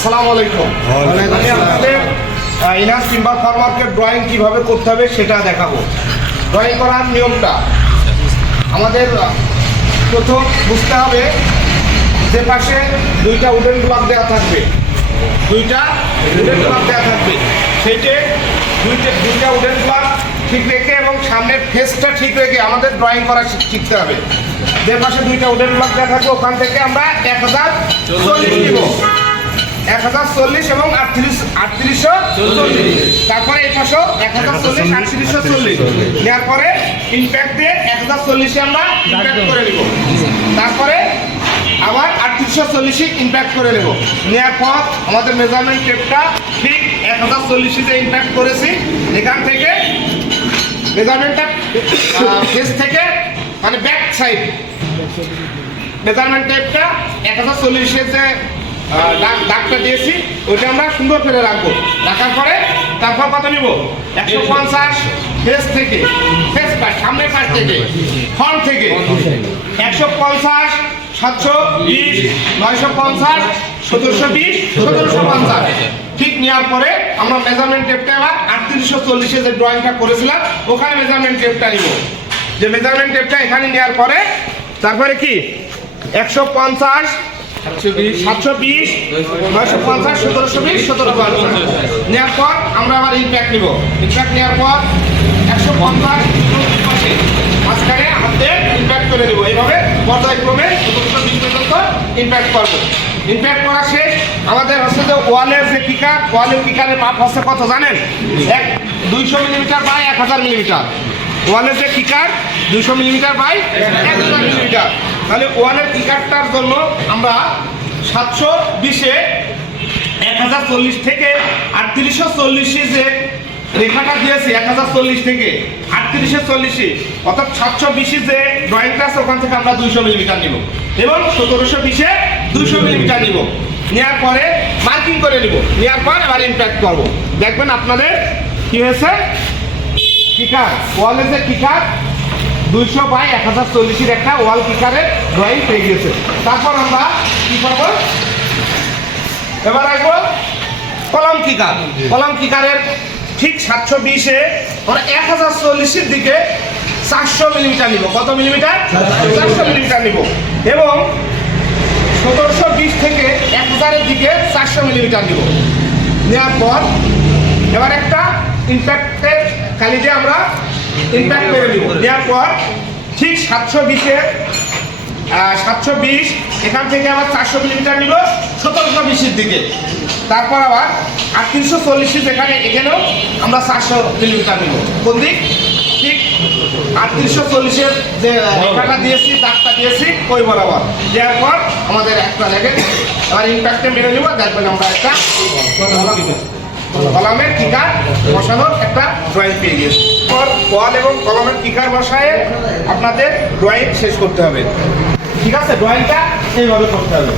আসসালামু আলাইকুম। আমি আপনাদের ইনাস টিম্বার ফার্মারকে ড্রয়িং কিভাবে করতে হবে সেটা দেখাবো। ড্রয়িং করার নিয়মটা আমাদের প্রথম বুঝতে হবে, যে পাশে দুইটা উডেন ব্লক দেওয়া থাকবে, সেইটে দুইটা উডেন ব্লক ঠিক রেখে এবং সামনের ফেসটা ঠিক রেখে আমাদের ড্রয়িং করা শিখতে হবে। যে পাশে দুইটা উডেন ব্লক দেওয়া থাকবে ওখান থেকে আমরা 1040 নিব, 1040 এবং 3840। তারপরে এই পাশেও 1040 3840 নেওয়ার পরে ইম্প্যাক্ট দিয়ে 1040 আমরা ইম্প্যাক্ট করে নিব। তারপরে আবার 3840 ইম্প্যাক্ট করে নেব। নেওয়ার পর আমাদের মেজারমেন্ট টেপটা ঠিক 1040 ইম্প্যাক্ট করেছি। এখান থেকে মেজারমেন্টটা ফেস থেকে মানে ব্যাক সাইড মেজারমেন্ট টেপটা 1040 যে দাগটা দিয়েছি ওইটা আমরা সুন্দর করে রাখবো। রাখার পরে তারপর কত নিব, 150 ফেস থেকে, ফেস পাশ সামনের পাশ থেকে, ফ্রন্ট থেকে 150 720 950 1720 1750 ঠিক নেওয়ার পরে আমরা মেজারমেন্ট টেপটা আবার 3840 যে ড্রয়িংটা করেছিলাম ওখানে মেজারমেন্ট টেপটা নিব। যে মেজারমেন্ট টেপটা এখানে নেওয়ার পরে তারপরে কি 150 720 950 1720 1750 নেওয়ার পর আমরা আবার ইম্প্যাক্ট নিব। ইম্প্যাক্ট নেওয়ার পর 150 মাঝখানে হাতে ইম্প্যাক্ট করে নেব। এইভাবে পর্যায়ক্রমে 1720 পর্যন্ত ইম্প্যাক্ট করব। ইম্প্যাক্ট করা শেষ। আমাদের হচ্ছে যে ওয়ালের যে কিকার, ওয়ালের কিকারের মাপ হচ্ছে কত জানেন? 200 মিলিমিটার বাই 1000 মিলিমিটার। ওয়ালের যে কিকার 200 মিলিমিটার বাই 1000 মিলিমিটার। তাহলে ওয়ালের কিকারটার জন্য আমরা 720-এ 1040 থেকে 3840 যে রেখাটা দিয়েছি 1040 থেকে 3840 অর্থাৎ 720 যে ড্রয়িংটা আছে ওখান থেকে আমরা 200 মিলিমিটার নিব এবং 1720-এ 200 মিলিমিটার নিব। নেওয়ার পরে মার্কিং করে নিব। নেওয়ার পর আবার ইম্প্যাক্ট করব। দেখবেন আপনাদের কি হয়েছে, কিকার ওয়ালের যে কিকার 200 বাই 1040 একটা ওয়াল কিকারের ড্রয়িং পেয়ে গেছে। তারপর আমরা কি করব, এবার আসবো কলাম কিকার। কলাম কিকারের ঠিক 720-এ আমরা 1040-এর দিকে 400 মিলিমিটার নিব। কত মিলিমিটার? 400 মিলিমিটার নিব এবং 1720 থেকে 1000-এর দিকে 400 মিলিমিটার নিব। নেওয়ার পর এবার একটা ইম্প্যাক্টের খালি দিয়ে আমরা ইম্প্যাক্ট করে নিব। নেওয়ার পর ঠিক 720-এ 720 এখান থেকে আবার 400 মিলিমিটার নিব 1720-এর দিকে। তারপর আবার 3840 যেখানে এখানেও আমরা 400 মিলিমিটার নিব। কোন দিক? ঠিক 3840-এর যে রেখাটা দিয়েছি, দাগটা দিয়েছি ওই বরাবর। দেওয়ার পর আমাদের একটা দেখেন আবার ইম্প্যাক্টে মেরে নিব। দেখবেন আমরা একটা কলমের কিকার বসানোর একটা ড্রয়িং পেয়ে গেছি। ওয়াল এবং কলমের কিকার বসায় আপনাদের ড্রয়িং শেষ করতে হবে। ঠিক আছে, ড্রয়িংটা এইভাবে করতে হবে।